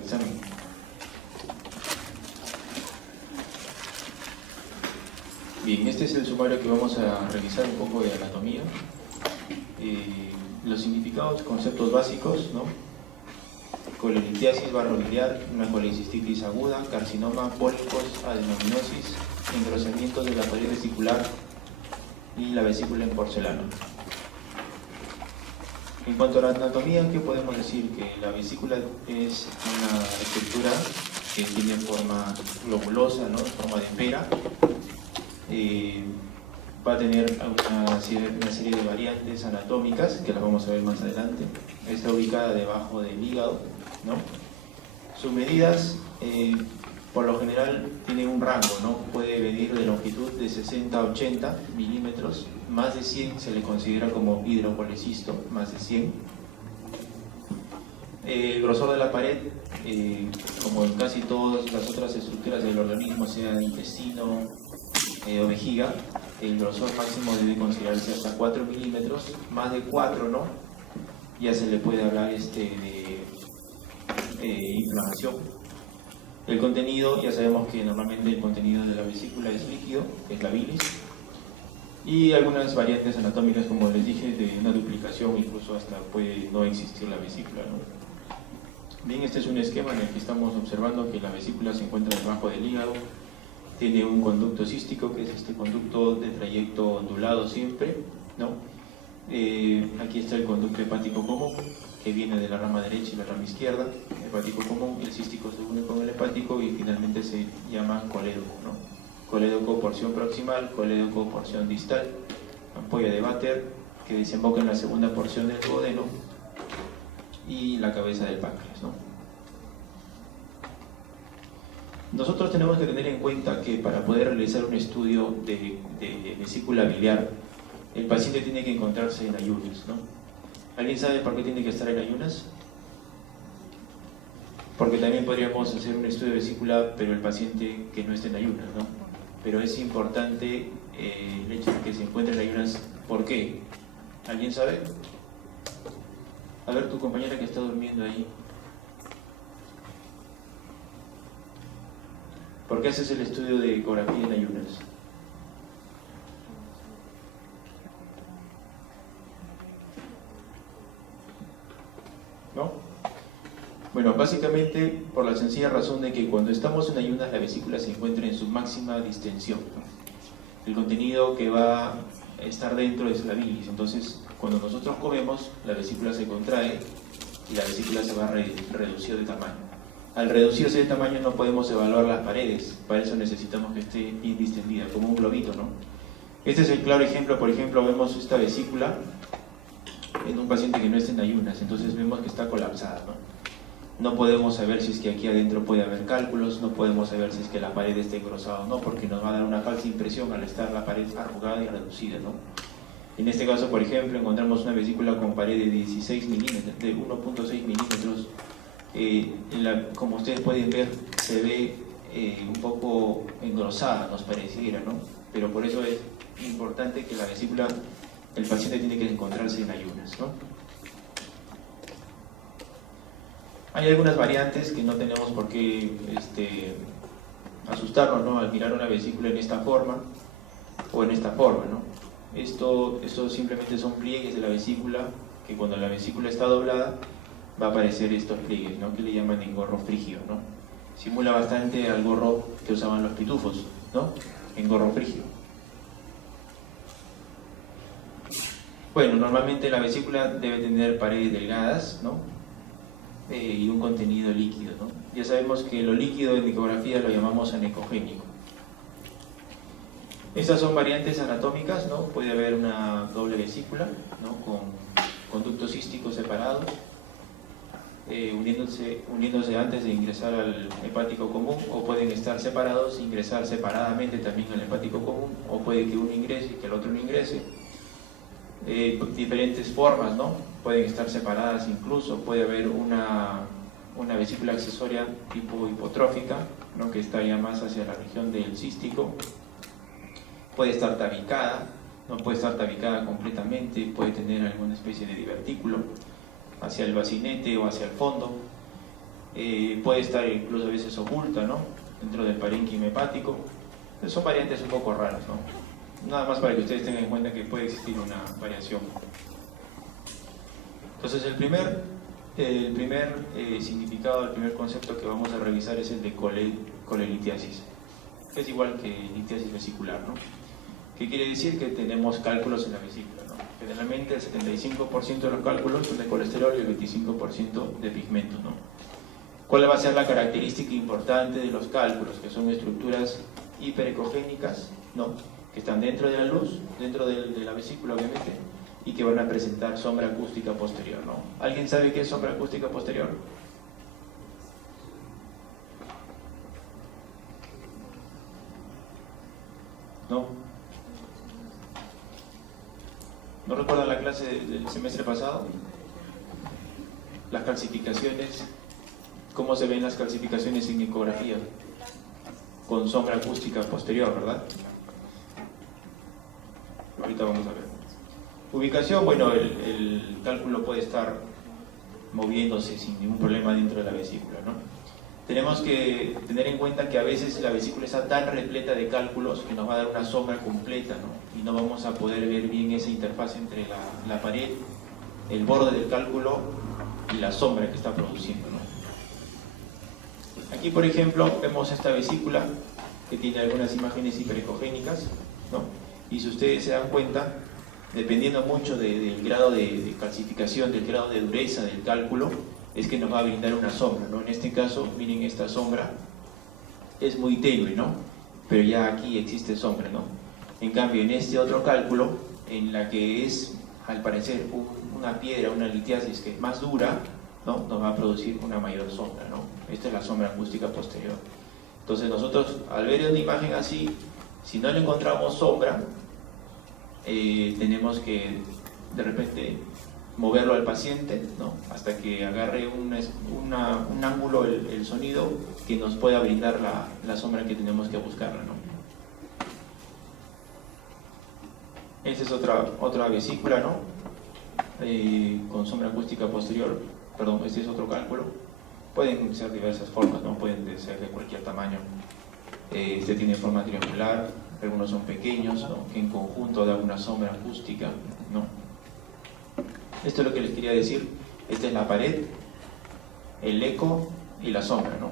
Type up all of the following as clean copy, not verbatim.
examen. Bien, este es el sumario que vamos a revisar un poco de anatomía. Los significados, conceptos básicos, ¿no? Colelitiasis barrobiliar, una colecistitis aguda, carcinoma, pólipos, adenomiosis, engrosamiento de la pared vesicular y la vesícula en porcelana. En cuanto a la anatomía, ¿qué podemos decir? Que la vesícula es una estructura que tiene forma globulosa, ¿no? Forma de pera. Va a tener una serie de variantes anatómicas que las vamos a ver más adelante. Está ubicada debajo del hígado, ¿no? Sus medidas, por lo general, tienen un rango, ¿no? Puede venir de longitud de 60 a 80 milímetros, más de 100 se le considera como hidrocolecisto, más de 100. El grosor de la pared, como en casi todas las otras estructuras del organismo, sea intestino o vejiga, el grosor máximo debe considerarse hasta 4 milímetros, más de 4 no, ya se le puede hablar de inflamación. El contenido, ya sabemos que normalmente el contenido de la vesícula es líquido, que es la bilis, y algunas variantes anatómicas, como les dije, de una duplicación, incluso hasta puede no existir la vesícula, ¿no? Bien, este es un esquema en el que estamos observando que la vesícula se encuentra debajo del hígado. Tiene un conducto cístico, que es este conducto de trayecto ondulado siempre, ¿no? Aquí está el conducto hepático común, que viene de la rama derecha y la rama izquierda. Hepático común, el cístico se une con el hepático y finalmente se llama colédoco, ¿no? Colédoco porción proximal, colédoco porción distal, ampolla de Vater, que desemboca en la segunda porción del duodeno, y la cabeza del páncreas, ¿no? Nosotros tenemos que tener en cuenta que para poder realizar un estudio de vesícula biliar, el paciente tiene que encontrarse en ayunas, ¿no? ¿Alguien sabe por qué tiene que estar en ayunas? Porque también podríamos hacer un estudio de vesícula, pero el paciente que no esté en ayunas, ¿no? Pero es importante el hecho de que se encuentre en ayunas. ¿Por qué? ¿Alguien sabe? A ver, tu compañera que está durmiendo ahí. ¿Por qué haces el estudio de ecografía en ayunas? ¿No? Bueno, básicamente por la sencilla razón de que cuando estamos en ayunas la vesícula se encuentra en su máxima distensión. El contenido que va a estar dentro es la bilis. Entonces, cuando nosotros comemos, la vesícula se contrae y la vesícula se va a reducir de tamaño. Al reducirse de tamaño no podemos evaluar las paredes, para eso necesitamos que esté bien distendida, como un globito, ¿no? Este es el claro ejemplo. Por ejemplo, vemos esta vesícula en un paciente que no está en ayunas, entonces vemos que está colapsada, ¿no? No podemos saber si es que aquí adentro puede haber cálculos, no podemos saber si es que la pared está engrosada o no, porque nos va a dar una falsa impresión al estar la pared arrugada y reducida, ¿no? En este caso, por ejemplo, encontramos una vesícula con pared de 16 milímetros, de 1.6 milímetros. Como ustedes pueden ver, se ve un poco engrosada, nos pareciera, ¿no? Pero por eso es importante que la vesícula, el paciente tiene que encontrarse en ayunas, ¿no? Hay algunas variantes que no tenemos por qué asustarnos, ¿no? Al mirar una vesícula en esta forma o en esta forma, ¿no? Esto simplemente son pliegues de la vesícula, que cuando la vesícula está doblada va a aparecer estos pliegues, ¿no? Que le llaman engorro frígido, ¿no? Simula bastante al gorro que usaban los pitufos, ¿no? Engorro frígido. Bueno, normalmente la vesícula debe tener paredes delgadas, ¿no? Y un contenido líquido, ¿no? Ya sabemos que lo líquido en ecografía lo llamamos anecogénico. Estas son variantes anatómicas, ¿no? Puede haber una doble vesícula, ¿no? Con conductos císticos separados, uniéndose antes de ingresar al hepático común, o pueden estar separados e ingresar separadamente también al hepático común, o puede que uno ingrese y que el otro no ingrese. Diferentes formas, ¿no? Pueden estar separadas incluso, puede haber una vesícula accesoria tipo hipotrófica, ¿no? Que está ya más hacia la región del cístico. Puede estar tabicada, no puede estar tabicada completamente, puede tener alguna especie de divertículo hacia el bacinete o hacia el fondo. puede estar incluso a veces oculta, ¿no? Dentro del parénquima hepático. Son variantes un poco raras, ¿no? Nada más para que ustedes tengan en cuenta que puede existir una variación. Entonces el primer significado, el primer concepto que vamos a revisar es el de colelitiasis, que es igual que litiasis vesicular, ¿no? ¿Qué quiere decir? Que tenemos cálculos en la vesícula, ¿no? Generalmente el 75% de los cálculos son de colesterol y el 25% de pigmento, ¿no? ¿Cuál va a ser la característica importante de los cálculos? Que son estructuras hiperecogénicas, ¿no? Que están dentro de la luz, dentro de la vesícula obviamente, y que van a presentar sombra acústica posterior, ¿no? ¿Alguien sabe qué es sombra acústica posterior? ¿No? ¿No recuerdan la clase del semestre pasado? Las calcificaciones, ¿cómo se ven las calcificaciones en ecografía? Con sombra acústica posterior, ¿verdad? Ahorita vamos a ver. Ubicación, bueno, el cálculo puede estar moviéndose sin ningún problema dentro de la vesícula, ¿no? Tenemos que tener en cuenta que a veces la vesícula está tan repleta de cálculos que nos va a dar una sombra completa, ¿no? Y no vamos a poder ver bien esa interfaz entre la pared, el borde del cálculo y la sombra que está produciendo, ¿no? Aquí, por ejemplo, vemos esta vesícula que tiene algunas imágenes hiperecogénicas, ¿no? Y si ustedes se dan cuenta, dependiendo mucho del grado de calcificación, del grado de dureza del cálculo, es que nos va a brindar una sombra, ¿no? En este caso, miren, esta sombra es muy tenue, ¿no? Pero ya aquí existe sombra, ¿no? En cambio, en este otro cálculo, en la que es, al parecer, una piedra, una litiasis que es más dura, ¿no? Nos va a producir una mayor sombra, ¿no? Esta es la sombra acústica posterior. Entonces nosotros, al ver una imagen así, si no le encontramos sombra, tenemos que de repente moverlo al paciente, ¿no? Hasta que agarre un ángulo el sonido que nos pueda brindar la sombra que tenemos que buscarla, ¿no? Esta es otra vesícula, ¿no? Con sombra acústica posterior, perdón, este es otro cálculo. Pueden ser diversas formas, ¿no? Pueden ser de cualquier tamaño. Este tiene forma triangular, algunos son pequeños, ¿no? Que en conjunto da una sombra acústica, ¿no? Esto es lo que les quería decir. Esta es la pared, el eco y la sombra, ¿no?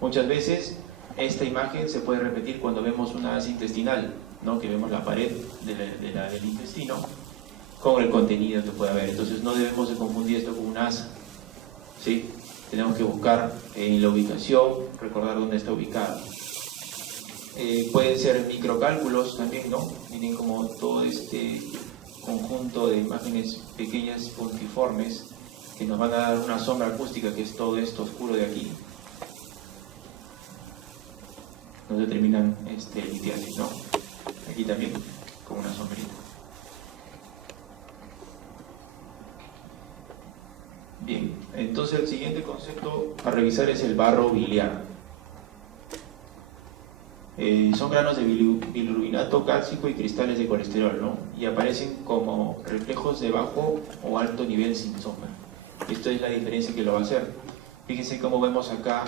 Muchas veces esta imagen se puede repetir cuando vemos una asa intestinal, ¿no? Que vemos la pared del intestino con el contenido que puede haber. Entonces no debemos de confundir esto con una asa, ¿sí? Tenemos que buscar en la ubicación, recordar dónde está ubicada. Pueden ser microcálculos también, ¿no? Miren como todo este conjunto de imágenes pequeñas puntiformes que nos van a dar una sombra acústica, que es todo esto oscuro de aquí. Nos determinan litiasis, ¿no? Aquí también con una sombrita. Bien, entonces el siguiente concepto a revisar es el barro biliar. Son granos de bilirrubinato cálcico y cristales de colesterol, ¿no? Y aparecen como reflejos de bajo o alto nivel sin sombra. Esto es la diferencia que lo va a hacer. Fíjense cómo vemos acá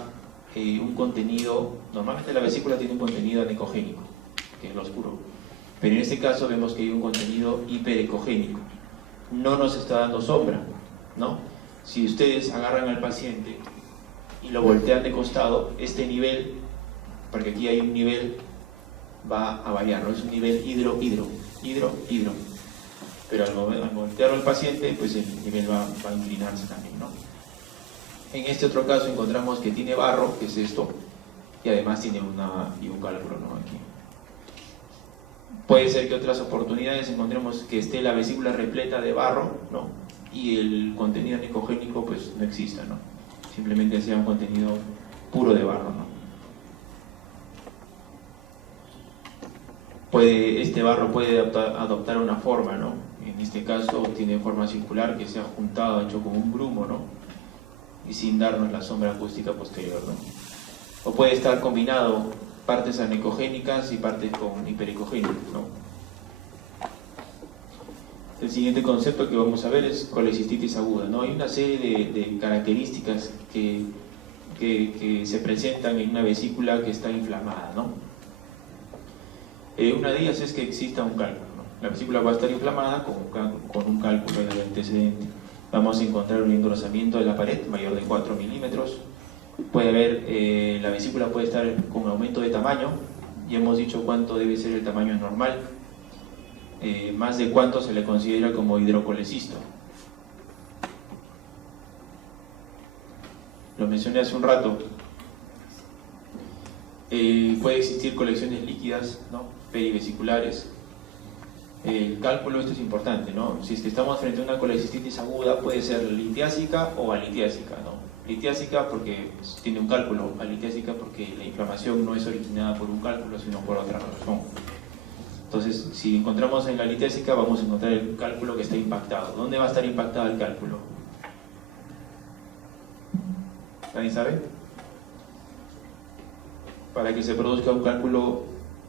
un contenido. Normalmente la vesícula tiene un contenido anecogénico, que es lo oscuro, pero en este caso vemos que hay un contenido hiperecogénico. No nos está dando sombra, ¿no? Si ustedes agarran al paciente y lo voltean de costado, este nivel, porque aquí hay un nivel, va a variar, ¿no? Es un nivel hidro. Pero al voltearlo al paciente, pues el nivel va a inclinarse también, ¿no? En este otro caso encontramos que tiene barro, que es esto, y además tiene un cálculo, ¿no? Aquí. Puede ser que otras oportunidades encontremos que esté la vesícula repleta de barro, ¿no? Y el contenido anecogénico pues no exista, ¿no? Simplemente sea un contenido puro de barro, ¿no? Este barro puede adoptar una forma, ¿no? En este caso tiene forma circular que se ha juntado, hecho como un grumo, ¿no? Y sin darnos la sombra acústica posterior, ¿no? O puede estar combinado partes anecogénicas y partes con hiperecogénicas, ¿no? El siguiente concepto que vamos a ver es colecistitis aguda, ¿no? Hay una serie de características que que se presentan en una vesícula que está inflamada, ¿no? Una de ellas es que exista un cálculo, ¿no? La vesícula va a estar inflamada con un cálculo del antecedente. Vamos a encontrar un engrosamiento de la pared mayor de 4 milímetros. Puede haber, la vesícula puede estar con aumento de tamaño. Ya hemos dicho cuánto debe ser el tamaño normal. Más de cuánto se le considera como hidrocolecisto. Lo mencioné hace un rato. Puede existir colecciones líquidas, ¿no? Perivesiculares. El cálculo, esto es importante, ¿no? Si es que estamos frente a una colecistitis aguda, puede ser litiásica o alitiásica, ¿no? Litiásica porque tiene un cálculo, alitiásica porque la inflamación no es originada por un cálculo, sino por otra razón. Entonces, si encontramos en la litiásica, vamos a encontrar el cálculo que está impactado. ¿Dónde va a estar impactado el cálculo? ¿Nadie sabe? Para que se produzca un cálculo,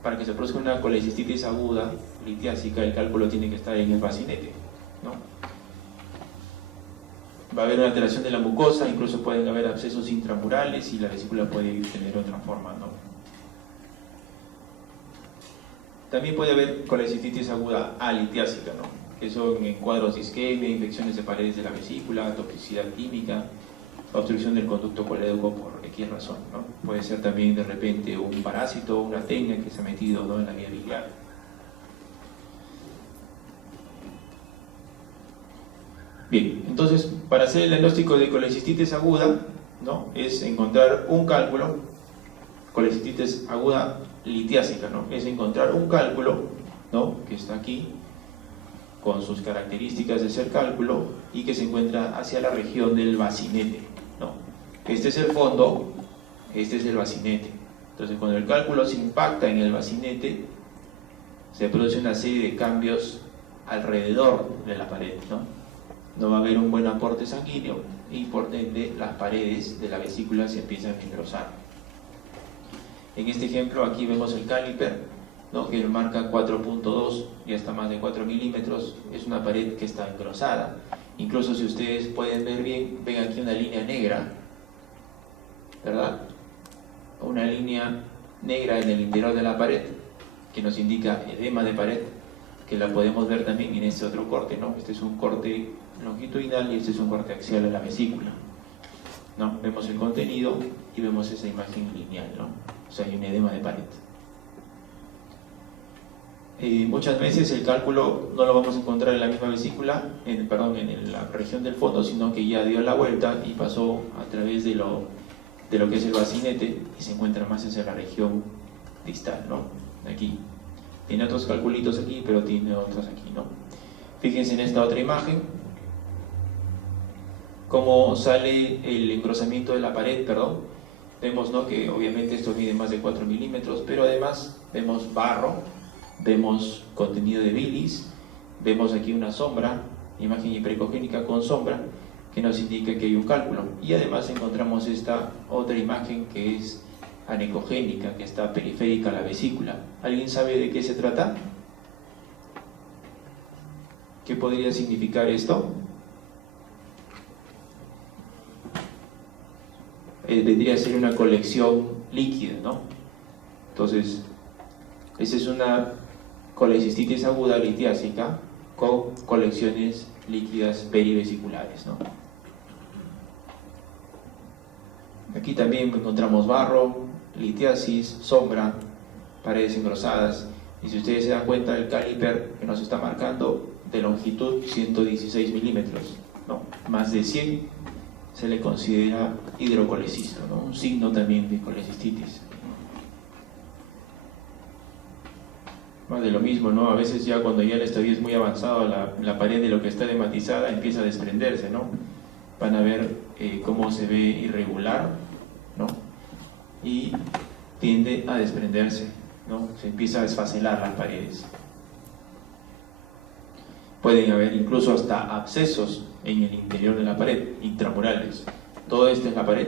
para que se produzca una colecistitis aguda, litiásica, el cálculo tiene que estar en el bacinete, ¿no? Va a haber una alteración de la mucosa, incluso pueden haber abscesos intramurales y la vesícula puede tener otra forma, ¿no? También puede haber colecistitis aguda alitiásica, ¿no? Que son en cuadros de isquemia, infecciones de paredes de la vesícula, toxicidad química, obstrucción del conducto colédoco por X razón, ¿no? Puede ser también de repente un parásito, una tenia que se ha metido, ¿no?, en la vía biliar. Bien, entonces para hacer el diagnóstico de colecistitis aguda, ¿no?, es encontrar un cálculo, colecistitis aguda litiásica, ¿no?, es encontrar un cálculo, ¿no?, que está aquí con sus características de ser cálculo y que se encuentra hacia la región del bacinete, ¿no? Este es el fondo, este es el bacinete. Entonces, cuando el cálculo se impacta en el bacinete, se produce una serie de cambios alrededor de la pared, ¿no? No va a haber un buen aporte sanguíneo y por ende las paredes de la vesícula se empiezan a engrosar. En este ejemplo aquí vemos el caliper, ¿no?, que marca 4.2, ya está más de 4 milímetros, es una pared que está engrosada. Incluso si ustedes pueden ver bien, ven aquí una línea negra, ¿verdad? Una línea negra en el interior de la pared, que nos indica edema de pared, que la podemos ver también en este otro corte, ¿no? Este es un corte longitudinal y este es un corte axial de la vesícula, ¿no? Vemos el contenido y vemos esa imagen lineal, ¿no? O sea, hay un edema de pared. Muchas veces el cálculo no lo vamos a encontrar en la misma vesícula, en la región del fondo, sino que ya dio la vuelta y pasó a través de lo que es el bacinete y se encuentra más hacia la región distal, ¿no? Aquí. Tiene otros calculitos aquí, pero tiene otros aquí, ¿no? Fíjense en esta otra imagen, cómo sale el engrosamiento de la pared, Vemos, ¿no?, que obviamente esto mide más de 4 milímetros, pero además vemos barro, vemos contenido de bilis, vemos aquí una sombra, imagen hiperecogénica con sombra, que nos indica que hay un cálculo. Y además encontramos esta otra imagen que es anecogénica, que está periférica a la vesícula. ¿Alguien sabe de qué se trata? ¿Qué podría significar esto? Vendría a ser una colección líquida, ¿no? Entonces, esa es una colecistitis aguda litiásica con colecciones líquidas perivesiculares, ¿no? Aquí también encontramos barro, litiasis, sombra, paredes engrosadas. Y si ustedes se dan cuenta, el caliper que nos está marcando de longitud 116 milímetros, ¿no? Más de 100 se le considera hidrocolecisto, ¿no?, un signo también de colecistitis. Más de lo mismo, ¿no? A veces ya cuando ya el estadio es muy avanzado, la pared de lo que está edematizada empieza a desprenderse, ¿no? Van a ver cómo se ve irregular, ¿no? Y tiende a desprenderse, ¿no? Se empieza a desfacelar las paredes. Pueden haber incluso hasta abscesos en el interior de la pared, intramurales. Toda esta es la pared.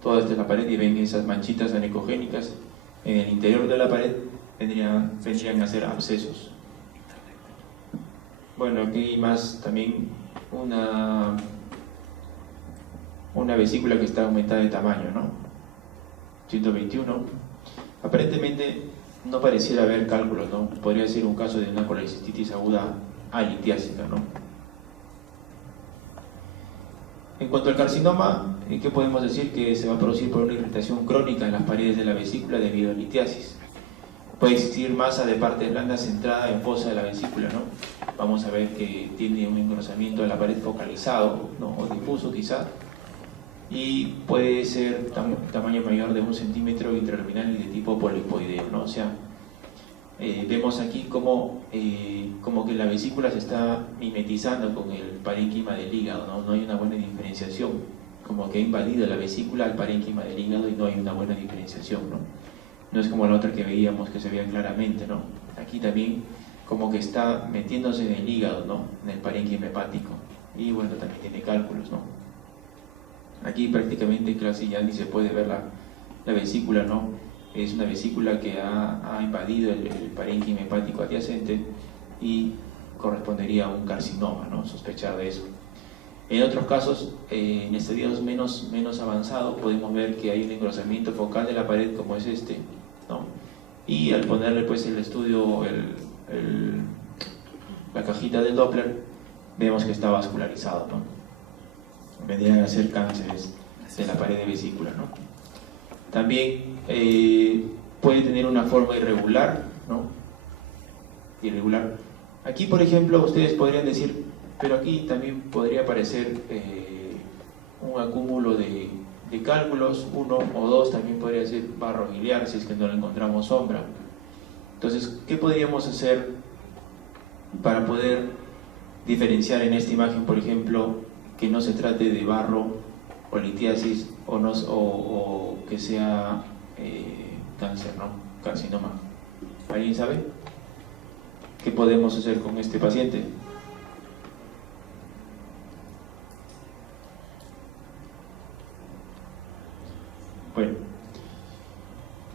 Toda esta es la pared y ven esas manchitas anecogénicas en el interior de la pared. Vendrían a ser abscesos. Bueno, aquí hay más también una vesícula que está aumentada de tamaño, ¿no? 121. Aparentemente no pareciera haber cálculos, ¿no? Podría ser un caso de una colecistitis aguda alitiásica, ¿no? En cuanto al carcinoma, ¿qué podemos decir? Que se va a producir por una irritación crónica en las paredes de la vesícula debido a litiasis. Puede existir masa de partes blandas centrada en fosa de la vesícula, ¿no? Vamos a ver que tiene un engrosamiento de la pared focalizado, ¿no? O difuso quizá, y puede ser tamaño mayor de 1 centímetro intraluminal y de tipo polipoideo, ¿no? O sea, vemos aquí como que la vesícula se está mimetizando con el parénquima del hígado, ¿no? No hay una buena diferenciación, como que ha invadido la vesícula al parénquima del hígado y no hay una buena diferenciación, ¿no? No es como la otra que veíamos que se veía claramente, ¿no? Aquí también como que está metiéndose en el hígado, ¿no? En el parénquima hepático, y bueno, también tiene cálculos, ¿no? Aquí prácticamente casi ya ni se puede ver la vesícula, ¿no? Es una vesícula que ha invadido el parénquima hepático adyacente y correspondería a un carcinoma, ¿no? Sospechar de eso. En otros casos, en estadios menos avanzados, podemos ver que hay un engrosamiento focal de la pared como es este, ¿no? Y al ponerle pues el estudio, la cajita del Doppler, vemos que está vascularizado, ¿no? Vendrían a ser cánceres de la pared de vesícula, ¿no? También puede tener una forma irregular, ¿no? Irregular. Aquí, por ejemplo, ustedes podrían decir, pero aquí también podría aparecer un acúmulo de cálculos, 1 o 2, también podría ser barro biliar si es que no le encontramos sombra. Entonces, ¿qué podríamos hacer para poder diferenciar en esta imagen, por ejemplo, que no se trate de barro o litiasis o que sea cáncer, ¿no? Carcinoma? ¿Alguien sabe? ¿Qué podemos hacer con este paciente? Bueno,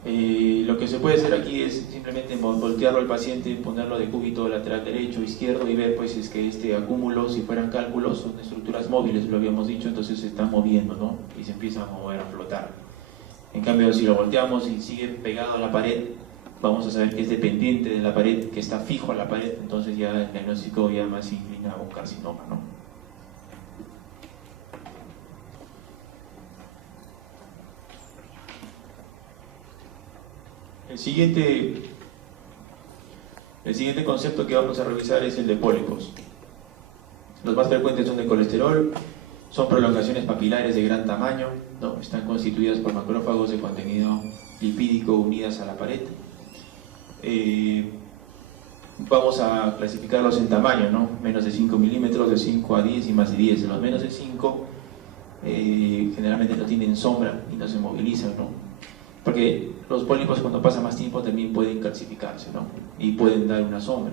lo que se puede hacer aquí es simplemente voltearlo al paciente, ponerlo de cúbito lateral derecho, izquierdo y ver pues si es que este acúmulo, si fueran cálculos, son estructuras móviles, lo habíamos dicho, entonces se están moviendo, ¿no? Y se empiezan a mover, a flotar. En cambio, si lo volteamos y sigue pegado a la pared, vamos a saber que es dependiente de la pared, que está fijo a la pared, entonces ya el diagnóstico ya más inclina a un carcinoma, ¿no? El siguiente concepto que vamos a revisar es el de pólipos. Los más frecuentes son de colesterol, son prolongaciones papilares de gran tamaño, ¿no? Están constituidas por macrófagos de contenido lipídico unidas a la pared. Vamos a clasificarlos en tamaño, ¿no? Menos de 5 milímetros, de 5 a 10 y más de 10. Los menos de 5 generalmente no tienen sombra y no se movilizan, ¿no? Porque los pólipos cuando pasa más tiempo también pueden calcificarse, ¿no? Y pueden dar una sombra.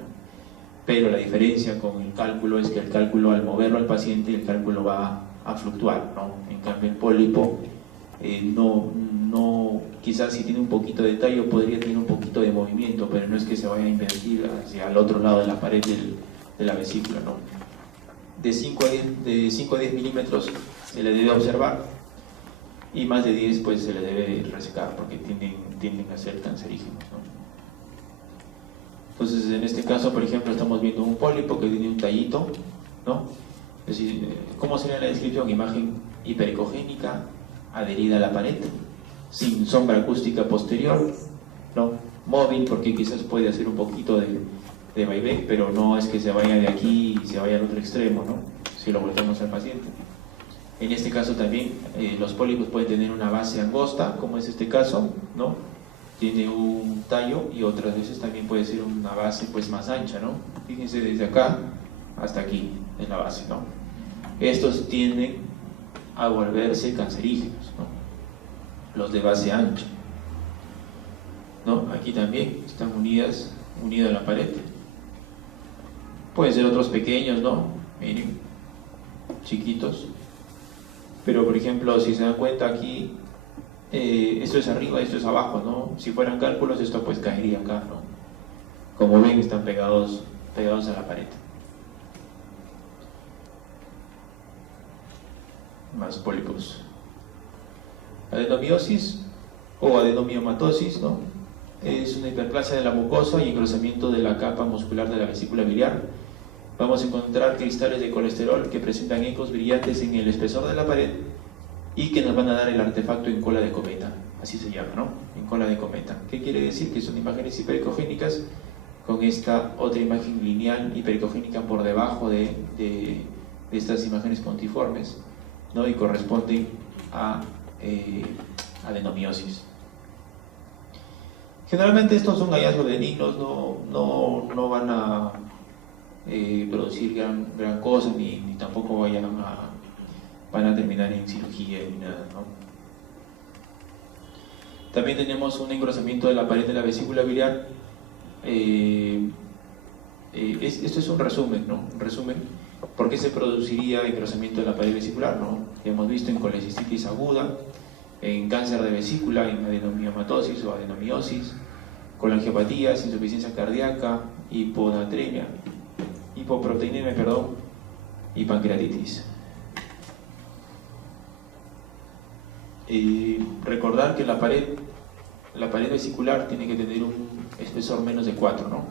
Pero la diferencia con el cálculo es que el cálculo, al moverlo al paciente, el cálculo va a fluctuar, ¿no? En cambio el pólipo quizás si tiene un poquito de tallo podría tener un poquito de movimiento, pero no es que se vaya a invertir hacia el otro lado de la pared de la vesícula, ¿no? De 5 a 10 milímetros se le debe observar, y más de 10 pues se le debe resecar porque tienden a ser cancerígenos, ¿no? Entonces en este caso, por ejemplo, estamos viendo un pólipo que tiene un tallito, ¿no? Es decir, ¿cómo sería la descripción? Imagen hiperecogénica adherida a la pared, sin sombra acústica posterior, ¿no? Móvil porque quizás puede hacer un poquito de vaivén, pero no es que se vaya de aquí y se vaya al otro extremo, ¿no? Si lo volteamos al paciente. En este caso también los pólipos pueden tener una base angosta, como es este caso, ¿no? Tiene un tallo, y otras veces también puede ser una base pues más ancha, ¿no? Fíjense desde acá hasta aquí en la base, ¿no? Estos tienden a volverse cancerígenos, ¿no? Los de base ancha, ¿no? Aquí también están unidos a la pared. Pueden ser otros pequeños, ¿no? Miren, chiquitos. Pero por ejemplo, si se dan cuenta aquí, esto es arriba, esto es abajo, ¿no? Si fueran cálculos, esto pues caería acá, ¿no? Como ven, están pegados a la pared. más pólipos. Adenomiosis o adenomiomatosis, ¿no? Es una hiperplasia de la mucosa y engrosamiento de la capa muscular de la vesícula biliar. Vamos a encontrar cristales de colesterol que presentan ecos brillantes en el espesor de la pared y que nos van a dar el artefacto en cola de cometa, así se llama, ¿no? En cola de cometa. ¿Qué quiere decir? Que son imágenes hipericogénicas con esta otra imagen lineal hipericogénica por debajo de estas imágenes pontiformes, ¿no? Y corresponden a adenomiosis. Generalmente estos son hallazgos benignos, no van a producir gran cosa, ni tampoco van a terminar en cirugía ni nada, ¿no? También tenemos un engrosamiento de la pared de la vesícula biliar. Esto es un resumen, ¿no? Un resumen. ¿Por qué se produciría engrosamiento de la pared vesicular, ¿no? Hemos visto en colecistitis aguda, en cáncer de vesícula, en adenomiomatosis o adenomiosis, colangiopatías, insuficiencia cardíaca, hipoproteinemia, y pancreatitis. Recordar que la pared vesicular tiene que tener un espesor menos de 4, ¿no?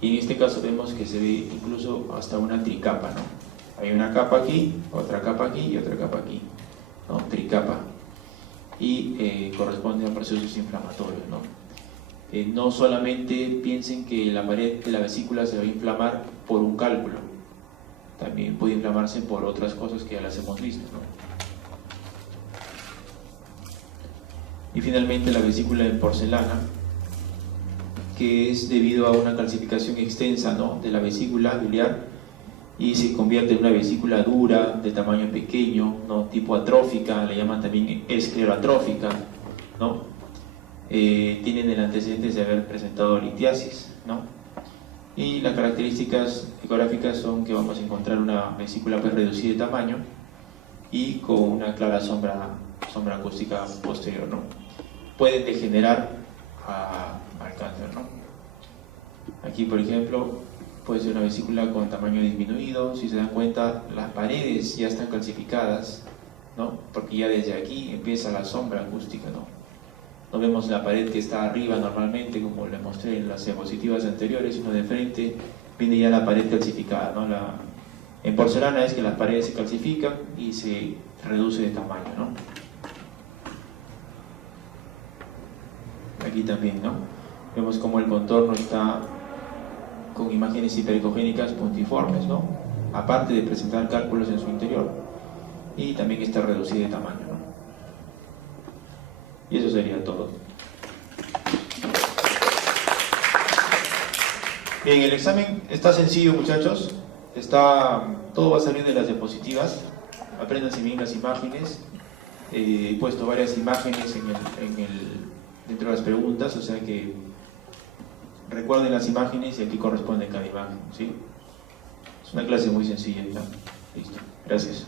Y en este caso vemos que se ve incluso hasta una tricapa, ¿no? Hay una capa aquí, otra capa aquí y otra capa aquí, ¿no? Tricapa. Y corresponde a procesos inflamatorios, ¿no? No solamente piensen que la pared de la vesícula se va a inflamar por un cálculo, también puede inflamarse por otras cosas que ya las hemos visto, ¿no? Y finalmente la vesícula en porcelana, que es debido a una calcificación extensa, ¿no? De la vesícula biliar y se convierte en una vesícula dura, de tamaño pequeño, ¿no? Tipo atrófica, le llaman también escleroatrófica, ¿no? Tienen el antecedente de haber presentado litiasis, ¿no? Y las características ecográficas son que vamos a encontrar una vesícula pues reducida de tamaño y con una clara sombra acústica posterior, ¿no? Pueden degenerar al cáncer, ¿no? Aquí, por ejemplo, puede ser una vesícula con tamaño disminuido. Si se dan cuenta, las paredes ya están calcificadas, ¿no? Porque ya desde aquí empieza la sombra acústica, ¿no? No vemos la pared que está arriba normalmente, como les mostré en las diapositivas anteriores, sino de frente viene ya la pared calcificada, ¿no? En porcelana es que las paredes se calcifican y se reduce de tamaño, ¿no? Aquí también, ¿no? Vemos como el contorno está con imágenes hipericogénicas puntiformes, ¿no? Aparte de presentar cálculos en su interior, y también está reducida de tamaño, ¿no? Y eso sería todo. Bien, el examen está sencillo, muchachos. Todo va a salir de las diapositivas. Apréndanse bien las imágenes. He puesto varias imágenes dentro de las preguntas, o sea que recuerden las imágenes y aquí corresponde cada imagen, ¿sí? Es una clase muy sencilla, ¿no? Listo. Gracias.